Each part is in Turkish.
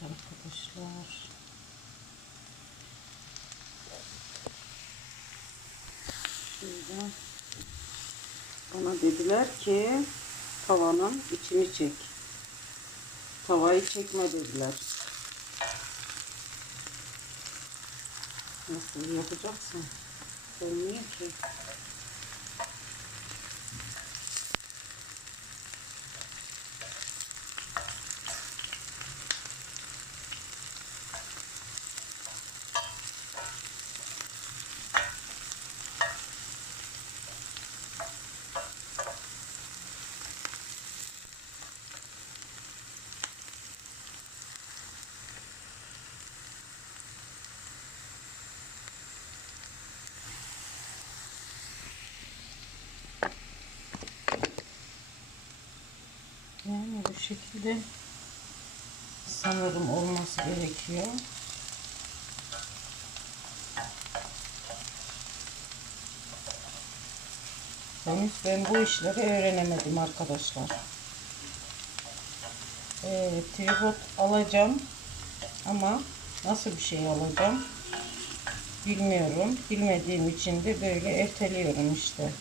arkadaşlar. Şöyle. Bana dediler ki tavanın içini çek. Tavayı çekme dediler. Nasıl yapacaksın? Olmuyor ki. Yani bu şekilde sanırım olması gerekiyor. Henüz ben bu işleri öğrenemedim arkadaşlar. Ee, tripod alacağım ama nasıl bir şey alacağım bilmiyorum. Bilmediğim için de böyle erteliyorum işte.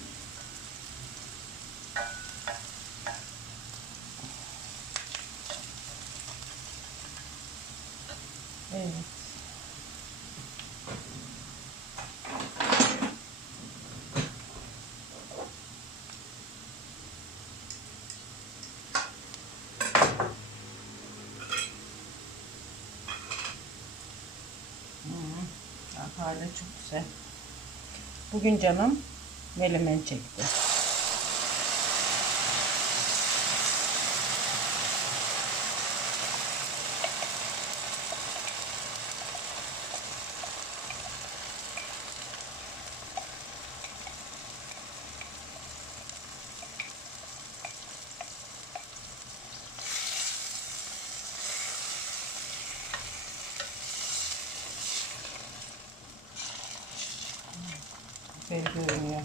Hala çok güzel. Bugün canım melemen çekti. Güzel görünüyor.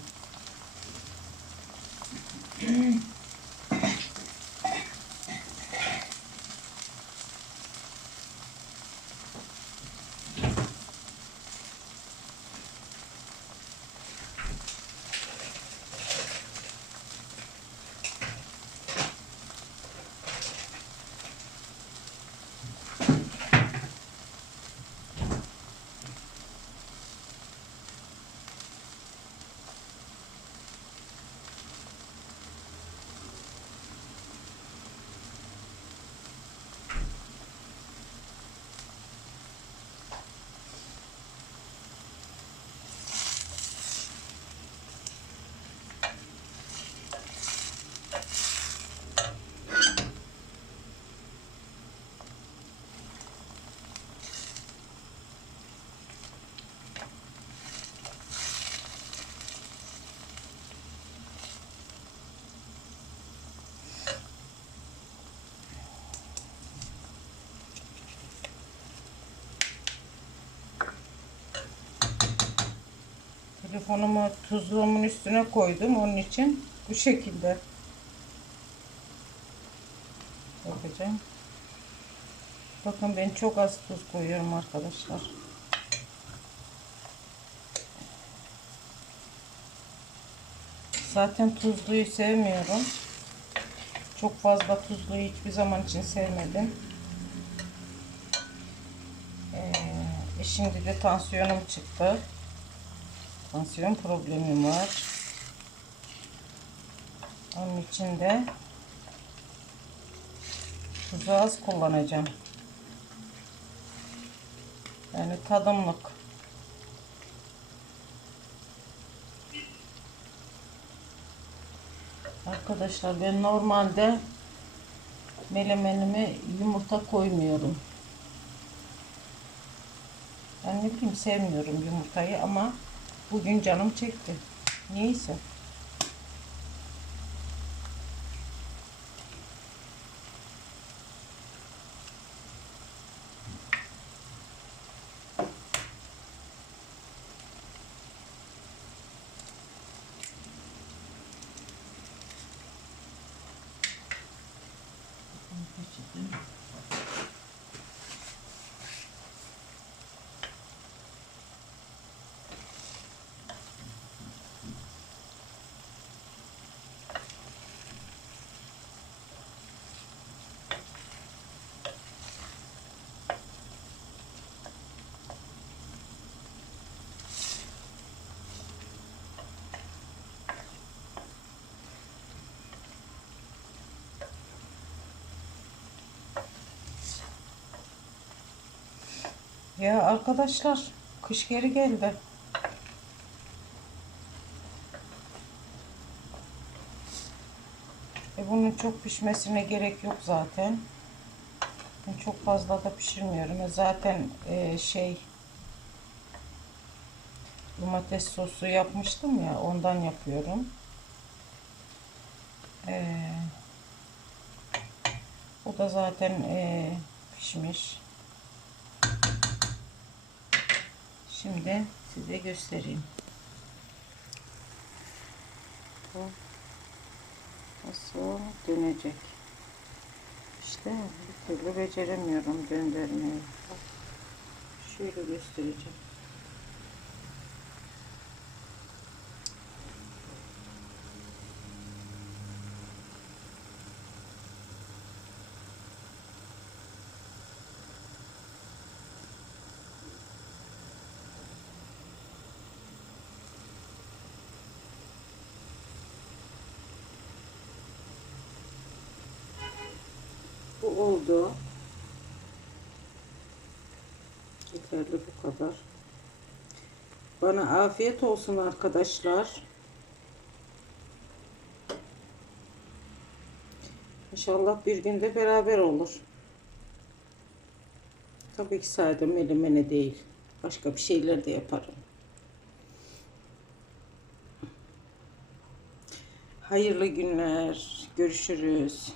Telefonumu tuzluğumun üstüne koydum. Onun için bu şekilde yapacağım. Bakın ben çok az tuz koyuyorum arkadaşlar. Zaten tuzluyu sevmiyorum. Çok fazla tuzluyu hiçbir zaman için sevmedim. Ee, şimdi de tansiyonum çıktı. Tansiyon problemim var. Onun için de tuzu az kullanacağım. Yani tadımlık. Arkadaşlar ben normalde melemenime yumurta koymuyorum. Ben ne bileyim sevmiyorum yumurtayı ama Bugün canım çekti. Neyse. Thank you. Ya arkadaşlar kış geri geldi. E bunun çok pişmesine gerek yok zaten. Çok fazla da pişirmiyorum. E zaten e, şey domates sosu yapmıştım ya ondan yapıyorum. E, o da zaten e, pişmiş. Şimdi size göstereyim. Bu nasıl dönecek? İşte bir türlü beceremiyorum döndürmeyi. Şöyle göstereceğim. Oldu. Yeterli bu kadar. Bana afiyet olsun arkadaşlar. İnşallah bir günde beraber olur. Tabii ki sadece melemene değil. Başka bir şeyler de yaparım. Hayırlı günler. Görüşürüz.